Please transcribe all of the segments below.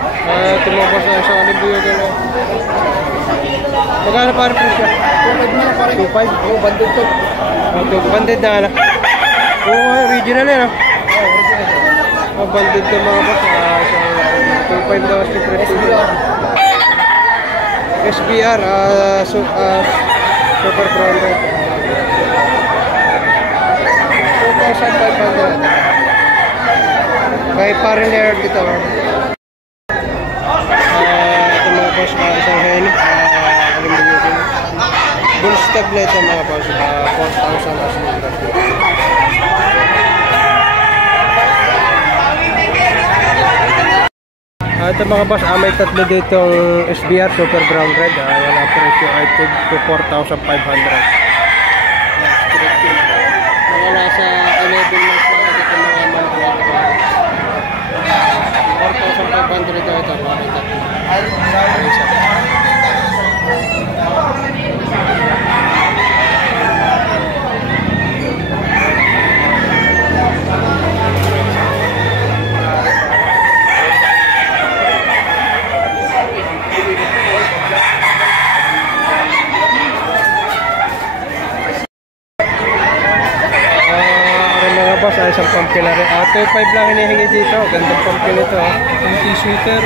Ito mga boss, isang alimbuyog. Magkano pare presyo? 2.5. Oo, banded to. Banded na anak. Oo, original yan. Banded to mga boss. 2.5 daw si presyo. SBR, super brown red. 2,500. Kay Pariner dito. Ito mga boss, isang hen. Bull stag na ito mga boss. 4,000 as well. Ito mga boss, may tatlo ditong SBR Super Brown Red. Yan ang presyo ay to 4,500. Mga nasa 11 months na ito mga malaki. 4,500 ito. Mga tatlo. Boss, ay isang pumpkin na rin. 2.5 lang hinihingi dito. Gandang pumpkin ito. Sweater,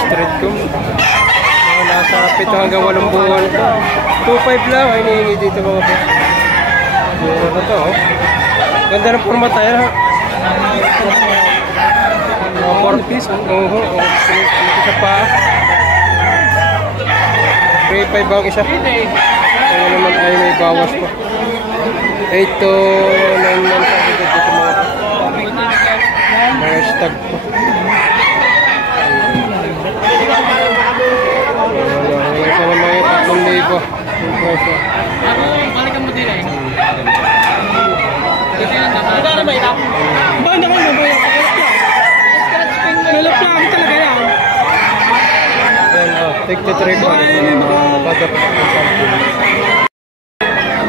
street comb. Nasa 7 hanggang 8 buwan ito. 2.5 lang hinihingi dito mga boss. Ano to? Ganda ng format tayo. 4 piece. Isa pa. 3.5 ang isa. Kaya naman ay may bawas pa. 8 to 9 months ako dito mga stag po. Isa na mga 3,000 yung presyo. Balikan mo din eh. Ito na ba ito? Ba naman mo ba yung malaplang talaga yan. Take the trip pa. Badak ang pumpkin.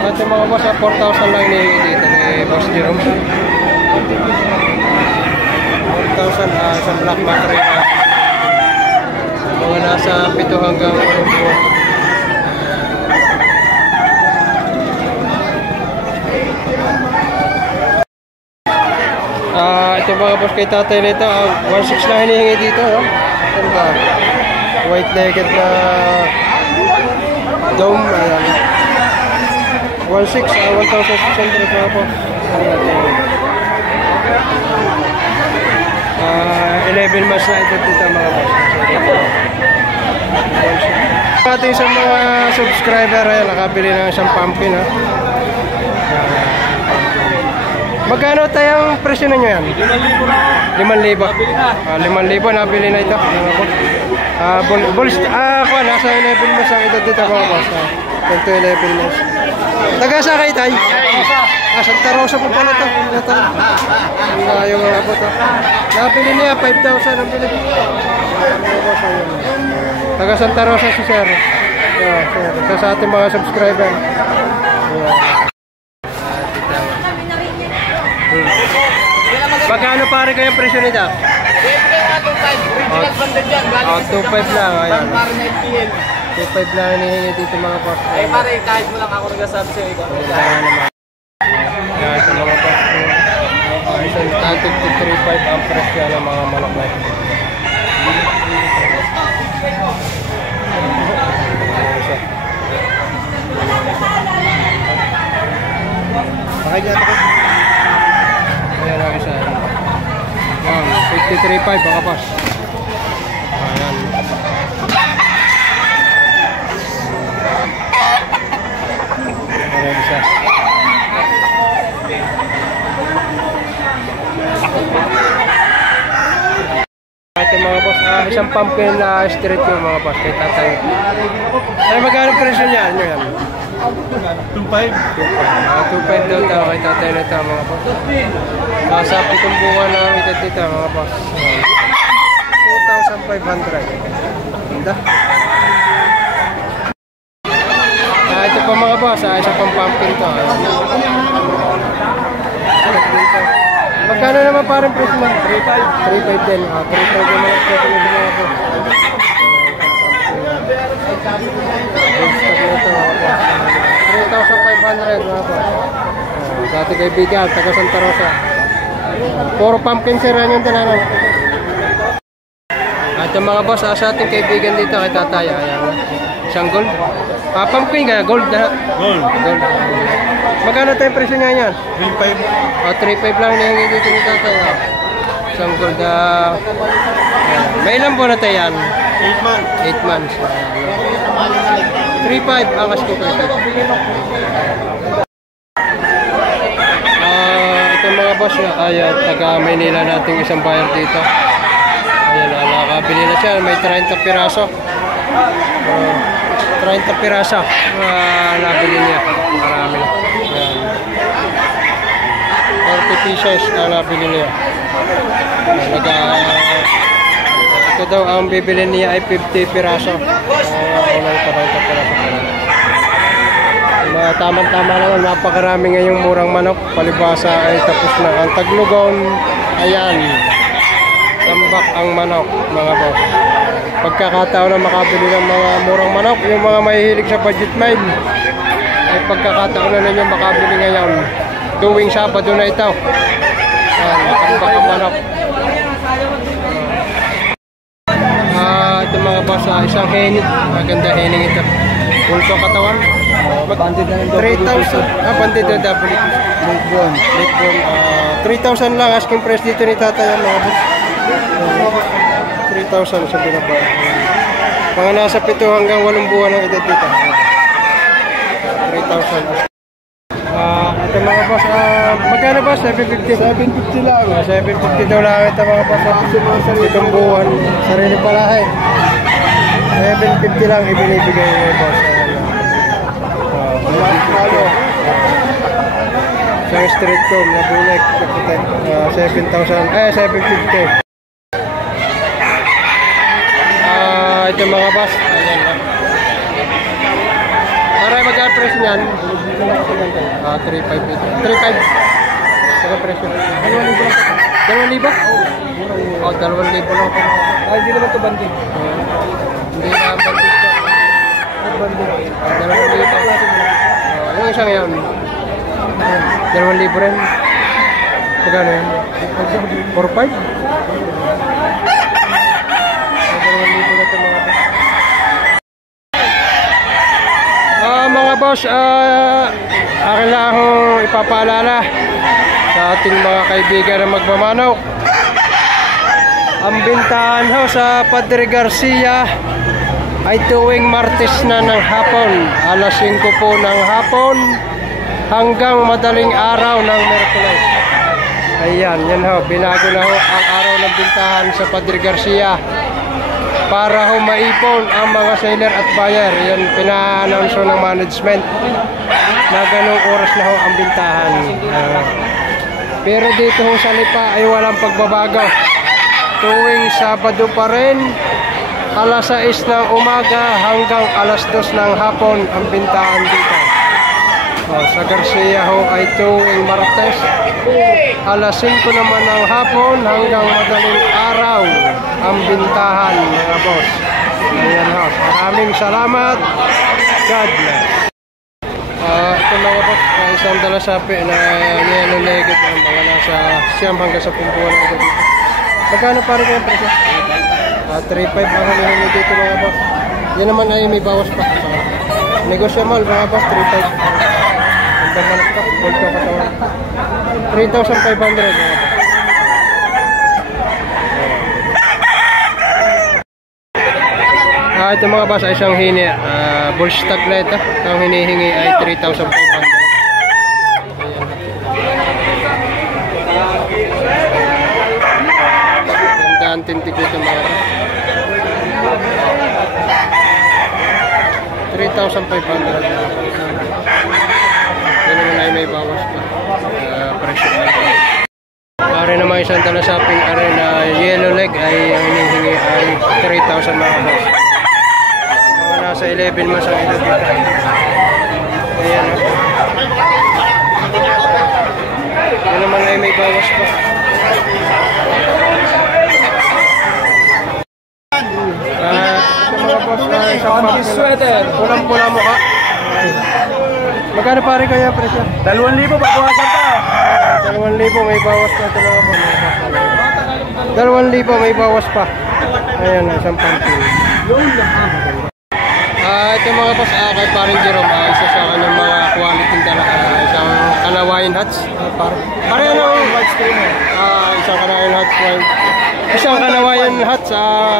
Ito mga boss, 4,000 lang hinihingi dito ni Boss Jerome. 4,000 sa black battery. Mga nasa 7 hanggang 8 buwan. Ito mga boss kay tatay nito, 1,600 lang hinihingi dito. Ano ba? White-legged na dome. Ayan. 1,600, 1,600 na po. 11 months na ito dito mga boss. Pati sa mga subscriber ay nakabili ng isang pumpkin ha. Magkano tayong presyo ninyo yan? 5,000. 5,000 nabili na ito. Nasa 11 months ang ito dito mga boss. 11 months. Taga sa kay tay? Santa Rosa po pala ito. Ayaw mga po ito. Nabili niya 5,000 ang bili. Taga Santa Rosa si sir. Ito sa ating mga subscriber. Magkano pare kayong presyo nito? 2.5 lang. Ayan. 2.5 lang hinihingi dito mga boss. Ay pare, kahit mo lang ako nagsasabi sa'yo ikaw. Ito mga boss. Isang tatag to 3.5 ang presyo ng mga manok na ito. Ayan ang isa. 53.5 mga boss. Ayan. Ayan isa. Ito mga boss, isang pumpkin na street yung mga boss kay tatay. Ay magkano presyo niya? Ano yan? 2.5. 2.5 daw tao kay tatay na ito mga boss. Sa 7 buwan na ito dito mga boss. 2,500. Ganda. Ito pa mga boss, isa pang pumpkin to. Magkano naman parang presyo mo? 3.5. 3.5 din. 3.5 naman ang presyo nito mga boss. Bullstock nito mga boss. 3,500 mga boss. Dati kaibigan, taga Santa Rosa. Puro pumpkin siran yung dalanan. At yung mga boss, sa ating kaibigan dito kay tatay. Ayan. Isang gold. Pumpkin ka, gold na. Gold. Magkano tayong presyo nga yan? 3.5. 3.5 lang hinihingi dito ni tatay. Isang gold na... may ilang buwan na tayo yan? 8 months. 8 months. 3.5 ang asking presyo. Ito mga boss, ay taga Maynila nating isang buyer dito. Ayan, nakabili na siya. May 30 piraso. 30 piraso nabili niya. Marami na. Ayan. 40 pesos ang nabili niya. Ito daw ang bibili niya ay 50 piraso. Unang 30 piraso. Tama-tama naman, napakarami ngayong murang manok. Palibasa ay tapos na ang taglugon. Ayan, tambak ang manok mga boss. Pagkakataon na makabili ng mga murang manok, yung mga mahihilig sa budget meal, ay pagkakataon na ninyo makabili ngayon tuwing Sabado na ito. Ayan, tambak ang manok. Ito mga boss, isang hening. Maganda hening ito. Pulso katawan. 3,000. Bandit na double. Late bone. 3,000 lang asking price dito ni tatay mga boss. 3,000 sa binaba. Mga nasa 7 hanggang 8 buwan ang edad dito. 3,000. Ito mga boss, magkano ba? 750? 750 lang. 750 daw lang ito mga boss. 7 buwan. Sarili palahe. 750 lang ibinibigay mga boss. Isang street comb na bulik. 7,000. 750. Ito mga boss. Ayan lang. Aray, magka-price niyan. 3.5 ito. 3.5. Saka presyo. 2,000? 2,000? Oo, 2,000 lang. Ay, hindi naman ito banding. Hindi na banding ito. Banding. 2,000. Yung isang yan. 2,000 rin. Magkano yan? 4.5? 2,000 na ito mga boss. Mga boss, akin lang akong ipapaalala sa ating mga kaibigan na magmamanok. Ang bintahan ho sa Padre Garcia ay tuwing Martes na ng hapon, alas 5 po ng hapon hanggang madaling araw ng Miyerkules. Ayan, yan ho, binago na ho ang araw ng bintahan sa Padre Garcia para ho maipon ang mga seller at buyer. Yan, pina-announce ng management na ganong oras na ho ang bintahan. Pero dito ho sa Lipa ay walang pagbabago. Tuwing Sabado pa rin, alas 6 ng umaga hanggang alas 2 ng hapon ang bintahan dito. Sa Garcia ho ay tuwing Martes, alas 5 naman ng hapon hanggang madaling araw ang bintahan mga boss. Ayan ho, maraming salamat. God bless. Ito mga boss, isang dalasapi na yellow legged ang mga nasa 9 hanggang 10 buwan na dito. Magkano pa rin yung presyo? 3.5 ang halihin dito mga boss. Yan naman ay may bawas pa. Negosyable mga boss, 3.5. Ang damanok ka, gold ka katawan. 3,500 mga boss. Ito mga boss ay isang hini. Bull stag na ito. Ang hinihingi ay 3,500. Ang tintig nito mga 3,500. Yan naman ay may bawas pa presyo. Pare naman isang talasaping arena yellow leg ay ang hinihingi ay 3,000 mga boss. Mga nasa 11 months ang edad dito. Ayan. Yan naman ay may bawas pa. Ito mga boss, isang sweater. Pulang-pula mukha. Magkano pare kaya presyo? 2,000 bawasan pa. 2,000 may bawas pa ito mga boss. 2,000 may bawas pa. Ayan, isang pumpkin. Ito mga boss, kay paring Jerome, isa sa kanyang mga quality talaga. Isang Kanawayan hats. Pare ano? White streamer. Isang Kanawayan hats. Isang Kanawayan hats,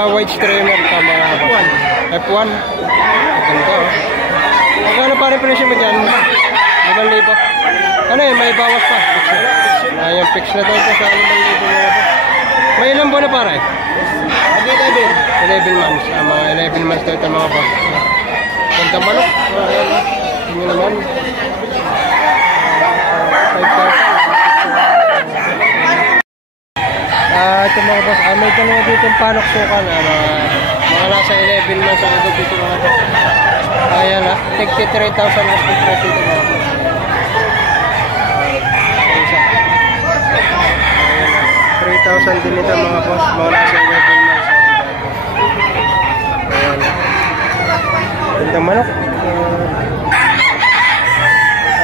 white streamer. Tama mga boss. F1. Ganda oh. Magkano pare presyo mo dyan? 5,000. Ano yun, may bawas pa. Yung fix na tayo sa 5,000 mga boss. May ilang buwan na pare? 11 months. Mga 11 months tayo mga boss. Ganda manok. Tingnan naman. 5,000. Ito mga boss. May dalawa dito yung panok sukan. Mga nasa 11 months ang edad dito mga boss. Ayan ha. 63,000 as the price dito mga boss. 3,000 din ito mga boss. Mga nasa 11 months. Ayan ha. Ganda manok.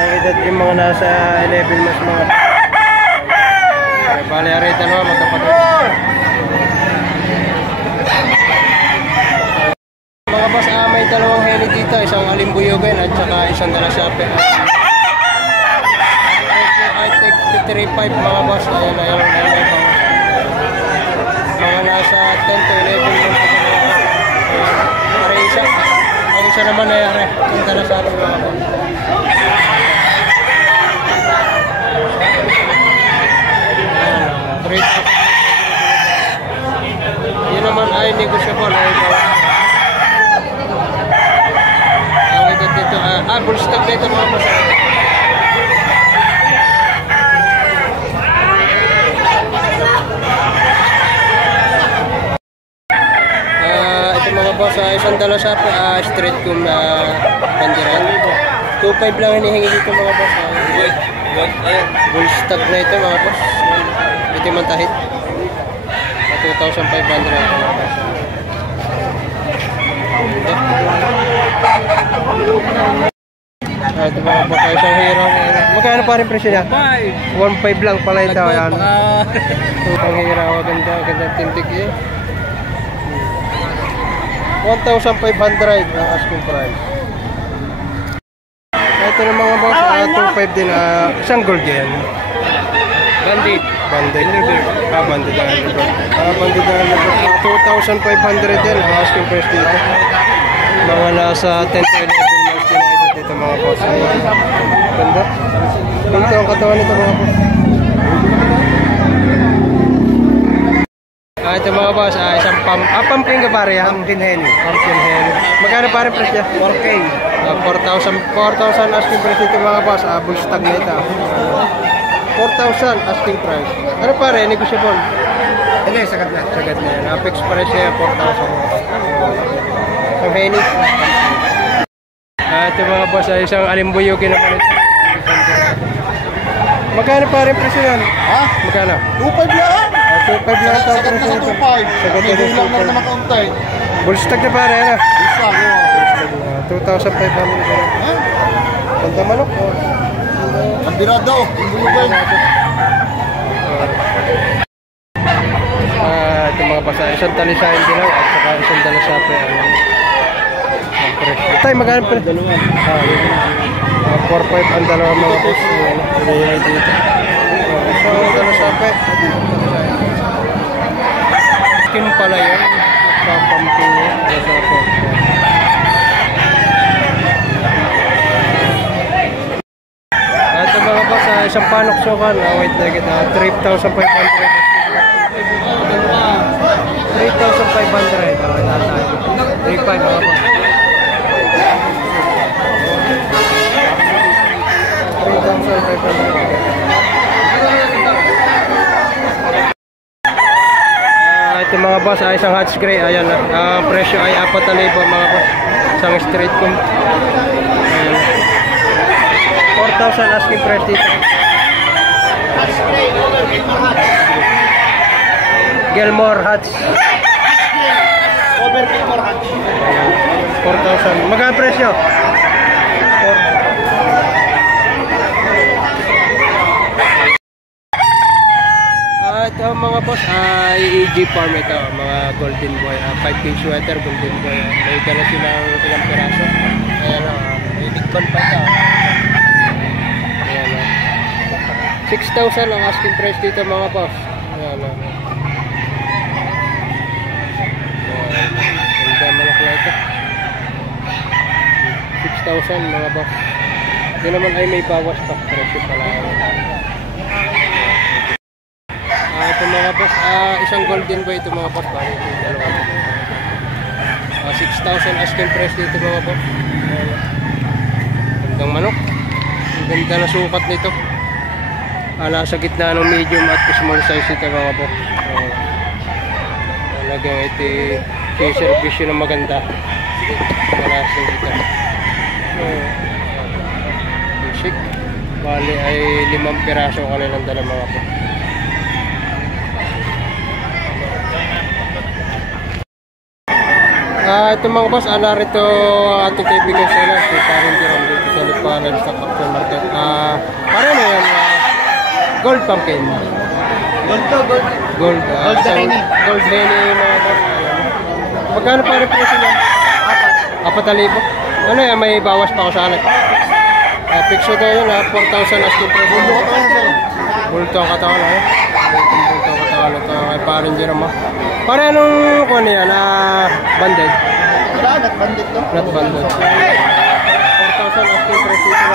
Ang edad yung mga nasa 11 months mga. Bali aray dalawa magkapatid. Mga boss, may dalawang heli dito, isang alimbuyogin at saka isang dalasape. I take 235 mga boss. Ayan na yung mga nasa 10 to 11 months. Aray isa. Ang isa naman ay aray. Yung dalasape mga boss. Yun naman ay negosyable ay ang edad dito bullstock dito mga boss. Ito mga boss, isang dalasape straight kung pandiran 2,500 lang hinihingi dito mga boss. Bullstock na ito mga boss. Ito yung mantahit 2,500 ito mga boss, isang hero. Magkano pa rin presyo niya? 1,500 lang pala ito. Ang hero, ganda tintig yun. 1,500 ang asking price. Ito na mga boss, 2,500 din. Isang gold yan. Bandit. Bandit na Bandit na 2,500 din ang asking price dito. Mga nasa 10 to 11 months din na dito mga boss. Ganda. Dito ang katawan nito mga boss. Ito mga boss, isang pumpkin ka pare yan? Pumpkin hen. Magkano pare price niya? 4K. 4,000 asking price dito mga boss. Bullstock na ito. 4,000 asking price. Ano pare, negosyable? Hindi, sagat na. Sagat na yan. Fixed price siya, 4,000. Ang henny. Ito mga boss, isang alimbuyogin naman ito. Magkano pare presyo yan? Ha? Magkano? 2,500 lang. 2,500 lang ito. Sagat na sa 2,500. Hindi lang na makauntay. Bullstock na pare, ano? Isa, 2,500. ha? Ganda manok. Ang birado. Ito mga basa, isang talisahin din lang at saka isang dalasape. Tay, magkano pa? 4,500 ang dalawa mga boss. Pinayay dito. Isang dalasape. Skin pala yun. Papamping yun. Dalasape. Ito mga boss, isang panok sukan. Wait na kita. 3,500. 3,500. 3,500 mga boss. 3,500. Ito mga boss, isang Hats Gray. Ayan na. Ang presyo ay 4,000 mga boss. Isang straight comb. Ayan. 4,000 asking price dito. Gilmore Hats. Over Gilmore Hats. 4,000. Magkano presyo? Ito mga boss, EEG farm ito, mga golden boy, 5K sweater, golden boy. May dala silang ilang piraso. Ayan o, may big ball pa ito. Ayan o. 6,000 ang asking price dito mga boss. Ayan o. Ganda malak na ito. 6,000 mga boss. Ito naman ay may bawas pa, presyo pala. Ito mga boss, isang golden boy ito mga boss, bali ito yung dalawa. 6,000 asking price dito mga boss. Gandang manok. Ang ganda na sukat nito. Nasa gitna ng medium at small size ito mga boss. Talagang ito service yun na maganda. Malasing ito. Basic. Bali ay 5 piraso kanilang dala mga boss. Ito mga boss, narito ating kaibigan sila si Parang Jerome dito sa Lipanan sa Captain Market. Parang na yan, gold pumpkin. Gold to, gold. Gold henny. Gold henny mga boss. Magkano pa rin po sila? 4,000. Ano yan, may bawas pa ako sa akin. Picture daw yun 4,000 asking price. Bulto ko tayo sir. Bulto ang katawan Bulto ang katawan ito kay Parang Jerome. Para anong kung ano yan, banded? Wala, not bandit to. Not banded. 4,000 asking price dito.